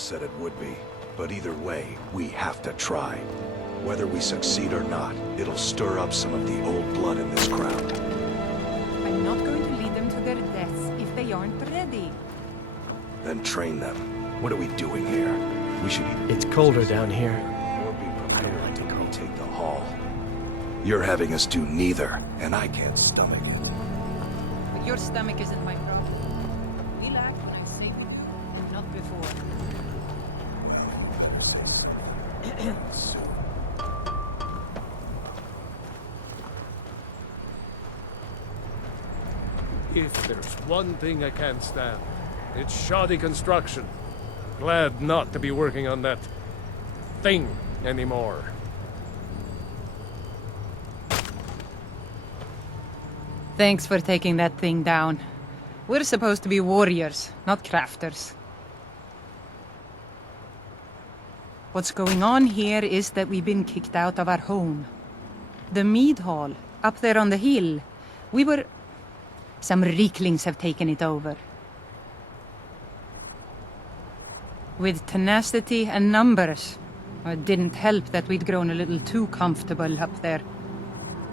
said it would be. But either way, we have to try. Whether we succeed or not, it'll stir up some of the old blood in this crowd. I'm not going to lead them to their deaths if they aren't ready. Then train them. What are we doing here? We should be... It's colder down here. Or be I don't like to prepared go. to take the hall. You're having us do neither, and I can't stomach it. But your stomach isn't my problem. We'll act when I say we'll, not before. If there's one thing I can't stand, it's shoddy construction. Glad not to be working on that thing anymore. Thanks for taking that thing down. We're supposed to be warriors, not crafters. What's going on here is that we've been kicked out of our home. The mead hall, up there on the hill. Some Reeklings have taken it over. With tenacity and numbers. It didn't help that we'd grown a little too comfortable up there.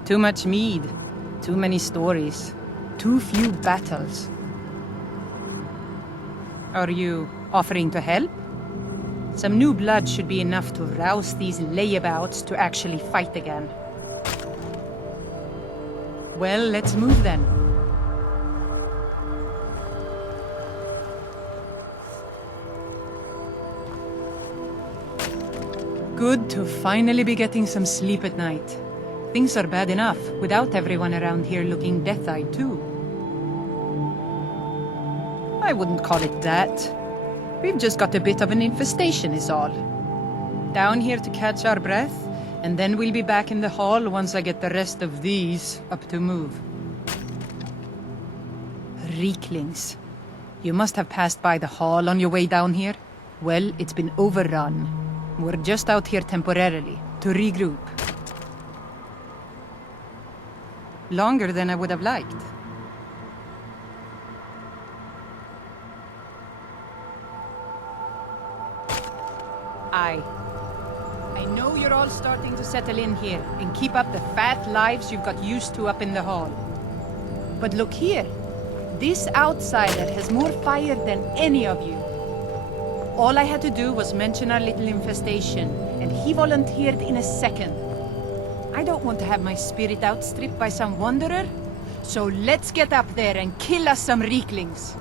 Too much mead, too many stories, too few battles. Are you offering to help? Some new blood should be enough to rouse these layabouts to actually fight again. Well, let's move then. Good to finally be getting some sleep at night. Things are bad enough without everyone around here looking death-eyed too. I wouldn't call it that. We've just got a bit of an infestation is all. Down here to catch our breath, and then we'll be back in the hall once I get the rest of these up to move. Reeklings. You must have passed by the hall on your way down here. Well, it's been overrun. We're just out here temporarily, to regroup. Longer than I would have liked. I know you're all starting to settle in here and keep up the fat lives you've got used to up in the hall. But look here. This outsider has more fire than any of you. All I had to do was mention our little infestation, and he volunteered in a second. I don't want to have my spirit outstripped by some wanderer, so let's get up there and kill us some Reeklings.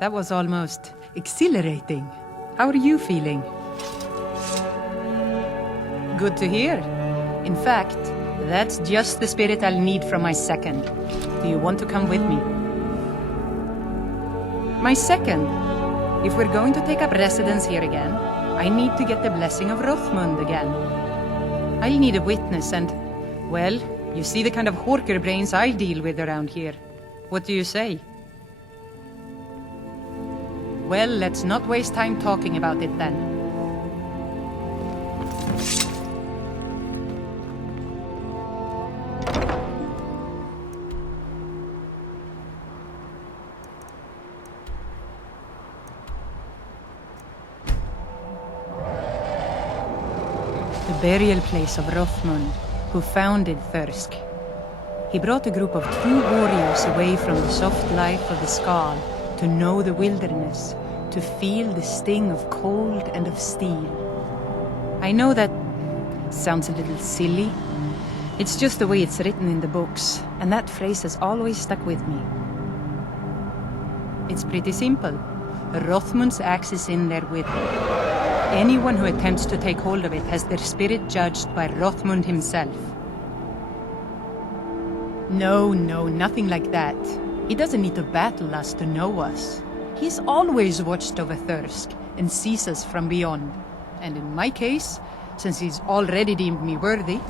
That was almost exhilarating. How are you feeling? Good to hear. In fact, That's just the spirit I'll need from my second. Do you want to come with me? My second, if we're going to take up residence here again, I need to get the blessing of Rothmund again. I'll need a witness and, well, you see the kind of horker brains I deal with around here. What do you say? Well, let's not waste time talking about it then. The burial place of Rothmund, who founded Thirsk. He brought a group of true warriors away from the soft life of the Skal to know the wilderness, to feel the sting of cold and of steel. I know that sounds a little silly. It's just the way it's written in the books, and that phrase has always stuck with me. It's pretty simple. Rothmund's axe is in there with him. Anyone who attempts to take hold of it has their spirit judged by Rothmund himself. No, nothing like that. He doesn't need to battle us to know us. He's always watched over Thirsk and sees us from beyond. And in my case, since he's already deemed me worthy,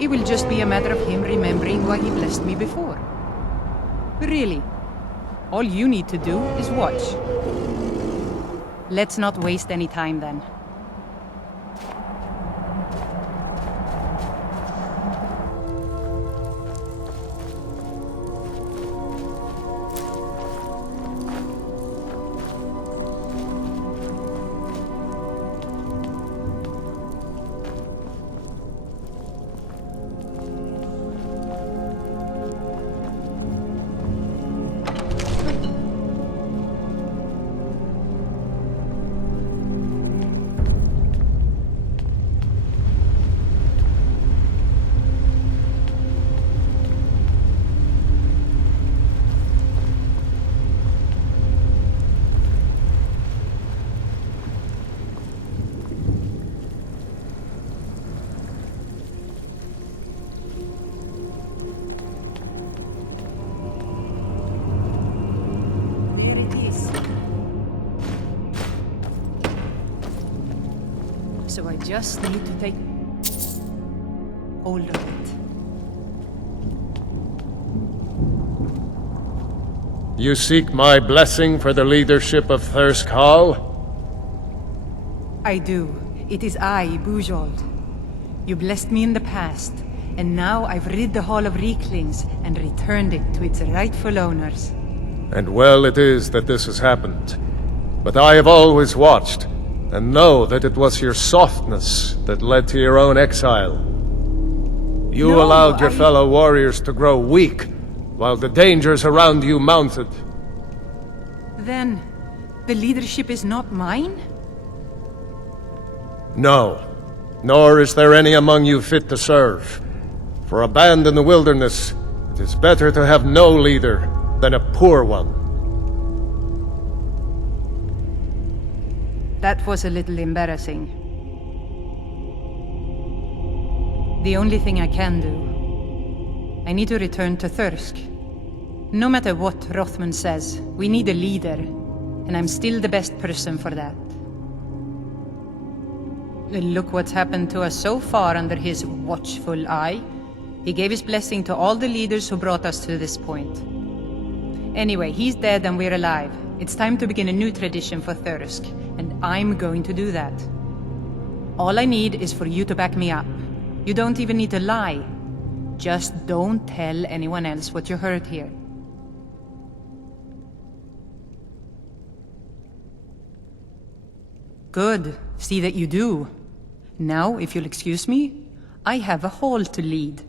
it will just be a matter of him remembering why he blessed me before. Really, all you need to do is watch. Let's not waste any time then. So I just need to take hold of it. You seek my blessing for the leadership of Thirsk Hall? I do. It is I, Bujold. You blessed me in the past, and now I've rid the Hall of Reeklings and returned it to its rightful owners. And well it is that this has happened. But I have always watched, and know that it was your softness that led to your own exile. You No, allowed your fellow warriors to grow weak, while the dangers around you mounted. Then, the leadership is not mine? No, nor is there any among you fit to serve. For a band in the wilderness, it is better to have no leader than a poor one. That was a little embarrassing. The only thing I can do, I need to return to Thirsk. No matter what Rothmund says, we need a leader, and I'm still the best person for that. Look what's happened to us so far under his watchful eye. He gave his blessing to all the leaders who brought us to this point. Anyway, he's dead and we're alive. It's time to begin a new tradition for Thirsk, and I'm going to do that. All I need is for you to back me up. You don't even need to lie. Just don't tell anyone else what you heard here. Good. See that you do. Now, if you'll excuse me, I have a hall to lead.